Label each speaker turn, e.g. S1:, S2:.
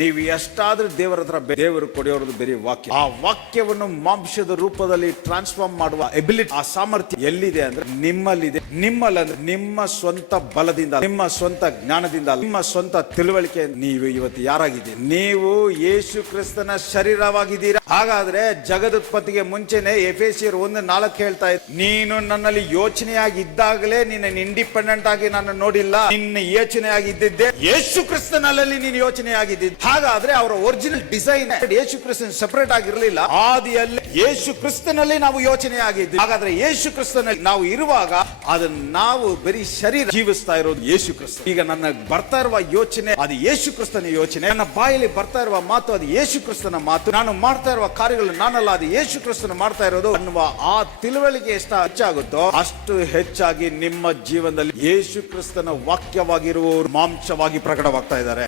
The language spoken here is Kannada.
S1: ನೀವು ಎಷ್ಟಾದ್ರೂ ದೇವರ ಹತ್ರ ದೇವರು ಕೊಡೋರದು ಬೇರೆ ವಾಕ್ಯ. ಆ ವಾಕ್ಯವನ್ನು ಮಾಂಸದ ರೂಪದಲ್ಲಿ ಟ್ರಾನ್ಸ್ಫಾರ್ಮ್ ಮಾಡುವ ಎಬಿಲಿಟಿ ಆ ಸಾಮರ್ಥ್ಯ ಎಲ್ಲಿದೆ ಅಂದ್ರೆ ನಿಮ್ಮಲ್ಲಿದೆ. ನಿಮ್ಮಲ್ಲಿ ಅಂದ್ರೆ ನಿಮ್ಮ ಸ್ವಂತ ಬಲದಿಂದ, ನಿಮ್ಮ ಸ್ವಂತ ಜ್ಞಾನದಿಂದ, ನಿಮ್ಮ ಸ್ವಂತ ತಿಳುವಳಿಕೆ ನೀವು ಇವತ್ತು ಯಾರಾಗಿದೆ ನೀವು ಯೇಸು ಕ್ರಿಸ್ತನ ಶರೀರವಾಗಿದ್ದೀರಾ? ಹಾಗಾದ್ರೆ ಜಗದುತ್ಪತ್ತಿಗೆ ಮುಂಚೆನೆ ಎಫೆಸಿಯರ್ ಒಂದು ನಾಲ್ಕು ಹೇಳ್ತಾ ಇತ್ತು ನೀನು ನನ್ನಲ್ಲಿ ಯೋಚನೆಯಾಗಿ ಇದ್ದಾಗಲೇ ನಿನ್ನ ಇಂಡಿಪೆಂಡೆಂಟ್ ಆಗಿ ನಾನು ನೋಡಿಲ್ಲ. ನಿನ್ನ ಯೋಚನೆಯಾಗಿ ಇದ್ದಿದ್ದೆ ಯೇಸು ಕ್ರಿಸ್ತನಲ್ಲಿ ನೀನು ಯೋಚನೆಯಾಗಿದ್ದಿದ್ದು. ಹಾಗಾದ್ರೆ ಅವರ ಒರಿಜಿನಲ್ ಡಿಸೈನ್ ಯೇಸು ಕ್ರಿಸ್ತನ್ ಸೆಪರೇಟ್ ಆಗಿರಲಿಲ್ಲ. ಆದಿಯಲ್ಲಿ ಯೇಸು ಕ್ರಿಸ್ತನಲ್ಲಿ ನಾವು ಯೋಚನೆ ಆಗಿದ್ವಿ ಹಾಗಾದ್ರೆ ಯೇಸು ಕ್ರಿಸ್ತನಲ್ಲಿ ನಾವು ಇರುವಾಗ ಅದನ್ನ ನಾವು ಬರೀ ಶರೀರ ಜೀವಿಸ್ತಾ ಇರೋದು ಯೇಸು ಕ್ರಿಸ್ತ. ಈಗ ನನ್ನ ಬರ್ತಾ ಇರುವ ಯೋಚನೆ ಅದು ಯೇಸು ಕ್ರಿಸ್ತನ ಯೋಚನೆ. ನನ್ನ ಬಾಯಲ್ಲಿ ಬರ್ತಾ ಇರುವ ಮಾತು ಅದು ಯೇಸು ಕ್ರಿಸ್ತನ ಮಾತು. ನಾನು ಮಾಡ್ತಾ ಇರುವ ಕಾರ್ಯಗಳು ನಾನಲ್ಲ, ಅದು ಯೇಸು ಕ್ರಿಸ್ತನ ಮಾಡ್ತಾ ಇರೋದು ಅನ್ನುವ ಆ ತಿಳುವಳಿಕೆ ಎಷ್ಟು ಹೆಚ್ಚಾಗುತ್ತೋ ಅಷ್ಟು ಹೆಚ್ಚಾಗಿ ನಿಮ್ಮ ಜೀವನದಲ್ಲಿ ಯೇಸು ಕ್ರಿಸ್ತನ ವಾಕ್ಯವಾಗಿರುವವರು ಮಾಂಸವಾಗಿ ಪ್ರಕಟವಾಗ್ತಾ ಇದ್ದಾರೆ.